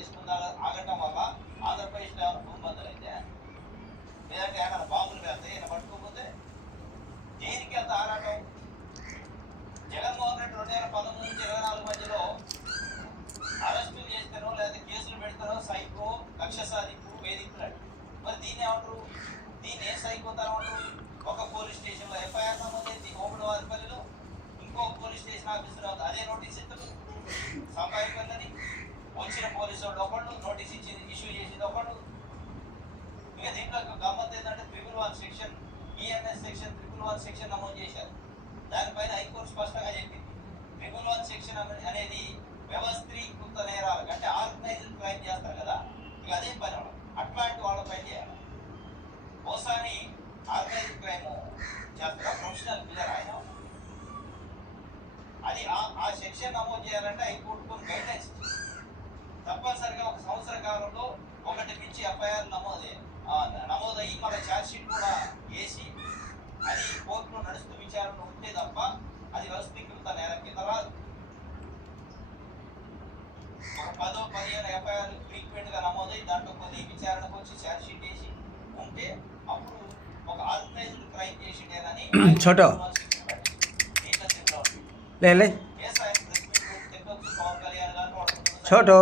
చేసుకున్న ఆగటం వల్ల ఆంధ్రప్రదేశ్లో ఏమైనా భూమిబందులైతే లేదంటే ఏమైనా బాంబులు వేస్తే ఈయన పట్టుకోకపోతే దేనికి అంత ఆరాటం? జగన్మోహన్ రెడ్డి 2013 నుంచి 24 మధ్యలో అరెస్టులు చేస్తారో లేదా కేసులు పెడతారో సైకో, కక్ష సాధింపు, వేధింపులు. మరి దీన్ని ఏమంటారు? దీన్ని ఏ సైకోతనం అంటారు? ఒక పోలీస్ స్టేషన్లో ఎఫ్ఐఆర్ నమోదైంది ఓబులవారిపల్లిలో, ఇంకో పోలీస్ స్టేషన్ ఆఫీసర్ అదే నోటీస్ ఇస్తారు సంపాదించాలని. వచ్చిన పోలీసు వాళ్ళు ఒకళ్ళు, నోటీస్ ఇష్యూ చేసింది ఒకళ్ళు. ఇక దీంట్లో గమ్మత్ ఏంటంటే 111 సెక్షన్, ఈఎన్ఎస్ సెక్షన్ 111 సెక్షన్ నమోదు చేశారు. దానిపైన హైకోర్టు స్పష్టంగా చెప్పింది 111 సెక్షన్ అనేది వ్యవస్థీకృత నేరాలు, అంటే ఆర్గనైజ్డ్ క్రైమ్ చేస్తారు కదా, ఇక అదే పని వాళ్ళు అట్లాంటి వాళ్ళపై చేయాలి. ఓసారి ఆర్గనైజ్డ్ క్రైమ్ చేస్తారా? ప్రొఫెషనల్ పిల్లర్ ఆయన. అది ఆ సెక్షన్ నమోదు చేయాలంటే హైకోర్టు కొన్ని గైడ్లైన్స్ తప్పనిసరిగా 1 సంవత్సర కాలంలో 1 నుంచి ఎఫ్ఐఆర్ నమోదయ్యి మన ఛార్జ్షీట్ కూడా వేసి అది కోర్టులో నడుస్తూ విచారణ ఉంటే తప్ప అది వ్యవస్థీకృత నేరం కింద రాదు. ఒక 10-15 ఎఫ్ఐఆర్ ఫ్రీక్వెంట్ గా నమోదయ్యి దాంట్లో కొన్ని విచారణకు వచ్చి ఛార్జ్షీట్ వేసి ఉంటే అప్పుడు ఒక ఆర్గనైజ్డ్ క్రైమ్ చేసిండేనని छोटो ले ले పవన్ కళ్యాణ్ గారు छोटो